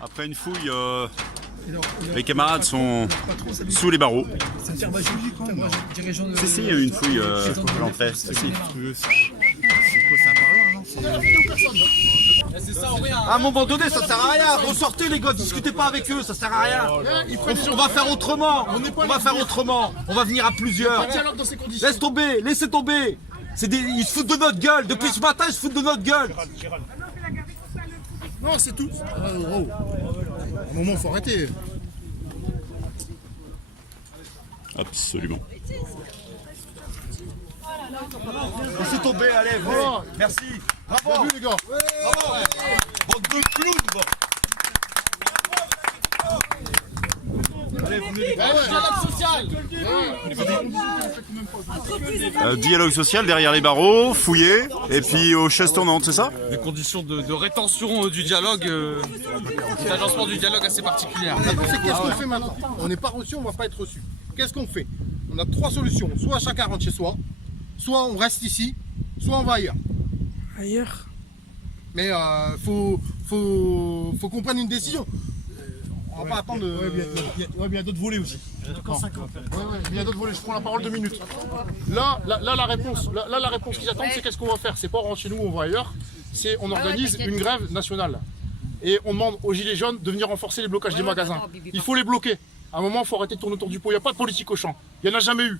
Après une fouille, les camarades sont sous les barreaux. Si, il y a eu une fouille à l'entrée. À un moment donné, ça sert à rien. Ressortez les gars, discutez pas avec eux, ça sert à rien. On va faire autrement. On va faire autrement. On va venir à plusieurs. Laisse tomber, laissez tomber. Ils se foutent de notre gueule. Depuis ce matin, ils se foutent de notre gueule. Non, c'est tout. À un moment, faut arrêter. Absolument. Laissez tomber, allez, venez. Merci. Bravo. Bien vu, les gars. Bravo. Bande de clowns. Dialogue social derrière les barreaux, fouillé, et puis aux chaises tournantes, c'est ça? Des conditions de rétention du dialogue, d'agencement du dialogue assez particulières. Maintenant, c'est qu'est-ce qu'on fait maintenant? On n'est pas reçu, on ne va pas être reçu. Qu'est-ce qu'on fait? On a trois solutions. Soit chacun rentre chez soi, soit on reste ici, soit on va ailleurs. Ailleurs? Mais faut qu'on prenne une décision. On va pas attendre. Il y a d'autres volets aussi. Il y a d'autres volets. Je prends la parole 2 minutes. Là, la réponse qu'ils attendent, c'est qu'est-ce qu'on va faire? C'est pas on rentre chez nous, on va ailleurs. C'est on organise une grève nationale. Et on demande aux gilets jaunes de venir renforcer les blocages des magasins. Il faut les bloquer. À un moment, il faut arrêter de tourner autour du pot. Il n'y a pas de politique au champ. Il n'y en a jamais eu.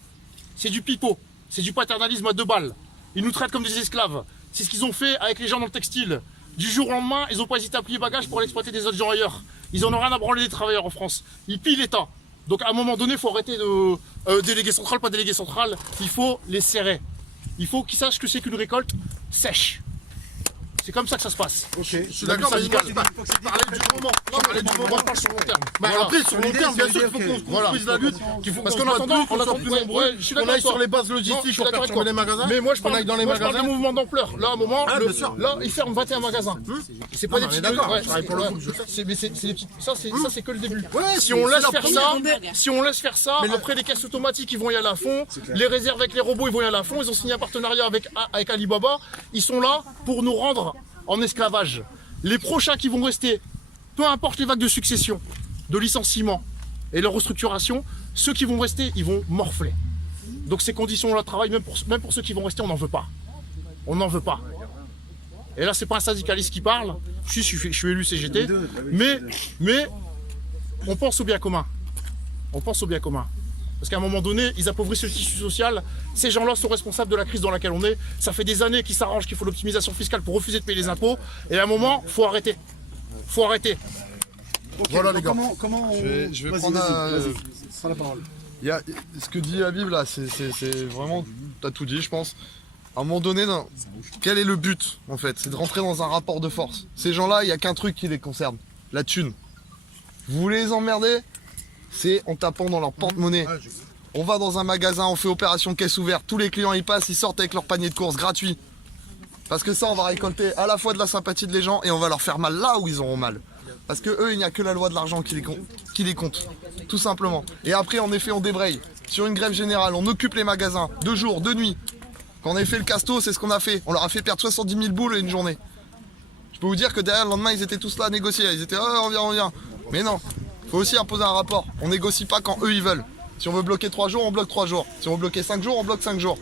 C'est du pipeau. C'est du paternalisme à 2 balles. Ils nous traitent comme des esclaves. C'est ce qu'ils ont fait avec les gens dans le textile. Du jour au lendemain, ils n'ont pas hésité à plier bagages pour aller exploiter des autres gens ailleurs. Ils en ont rien à branler des travailleurs en France. Ils pillent l'État. Donc à un moment donné, il faut arrêter de délégué central, pas délégué central. Il faut les serrer. Il faut qu'ils sachent que c'est qu'une récolte sèche. C'est comme ça que ça se passe. Ok, je suis d'accord, mais il faut parler du moment. Parler du moment, on parle sur long terme. Voilà. Après, sur long terme, bien sûr, il faut qu'on construise la lutte. Parce qu'en attendant, on attend plus nombreux. On aille sur les bases logistiques pour perturber les magasins. Mais moi, je parle dans les magasins. Je parle de mouvement d'ampleur. Là, à un moment, là, ils ferment 21 magasins. C'est pas des petits d'accord. Mais ça, c'est que le début. Si on laisse faire ça, après les caisses automatiques, ils vont y aller à fond. Les réserves avec les robots, ils vont y aller à fond. Ils ont signé un partenariat avec Alibaba. Ils sont là pour nous rendre en esclavage. Les prochains qui vont rester, peu importe les vagues de succession, de licenciement et leur restructuration, ceux qui vont rester, ils vont morfler. Donc ces conditions-là de travail, même pour ceux qui vont rester, on n'en veut pas. On n'en veut pas. Et là, c'est pas un syndicaliste qui parle. Je suis élu CGT, mais on pense au bien commun. On pense au bien commun. Parce qu'à un moment donné, ils appauvrissent le tissu social. Ces gens-là sont responsables de la crise dans laquelle on est. Ça fait des années qu'ils s'arrangent qu'il faut l'optimisation fiscale pour refuser de payer les impôts. Et à un moment, il faut arrêter. Faut arrêter. Okay, voilà les gars. Comment Je vais prendre la parole. Il y a, ce que dit Habib là, c'est vraiment, t'as tout dit je pense. À un moment donné, quel est le but en fait? C'est de rentrer dans un rapport de force. Ces gens-là, il n'y a qu'un truc qui les concerne, la thune. Vous voulez les emmerder? C'est en tapant dans leur porte-monnaie. On va dans un magasin, on fait opération caisse ouverte, tous les clients y passent, ils sortent avec leur panier de courses gratuit. Parce que ça, on va récolter à la fois de la sympathie de les gens et on va leur faire mal là où ils auront mal. Parce que eux, il n'y a que la loi de l'argent qui les compte, tout simplement. Et après, en effet, on débraye. Sur une grève générale, on occupe les magasins, de jour, de nuit. Quand on a fait le casto, c'est ce qu'on a fait. On leur a fait perdre 70 000 boules une journée. Je peux vous dire que derrière, le lendemain, ils étaient tous là à négocier. Ils étaient, oh, on vient. Mais non. Faut aussi imposer un rapport. On négocie pas quand eux ils veulent. Si on veut bloquer 3 jours, on bloque 3 jours. Si on veut bloquer 5 jours, on bloque 5 jours.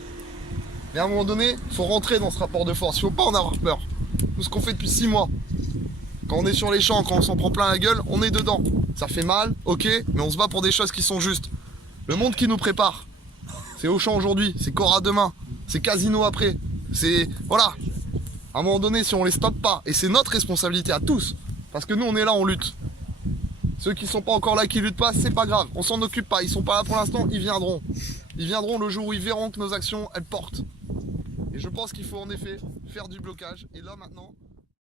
Mais à un moment donné, faut rentrer dans ce rapport de force. Faut pas en avoir peur. Tout ce qu'on fait depuis 6 mois. Quand on est sur les champs, quand on s'en prend plein la gueule, on est dedans. Ça fait mal, ok, mais on se bat pour des choses qui sont justes. Le monde qui nous prépare, c'est Auchan aujourd'hui, c'est Cora demain, c'est Casino après. C'est... Voilà. À un moment donné, si on les stoppe pas, et c'est notre responsabilité à tous, parce que nous on est là, on lutte. Ceux qui sont pas encore là, qui luttent pas, c'est pas grave, on s'en occupe pas, ils sont pas là pour l'instant, ils viendront. Ils viendront le jour où ils verront que nos actions, elles portent. Et je pense qu'il faut en effet faire du blocage, et là maintenant...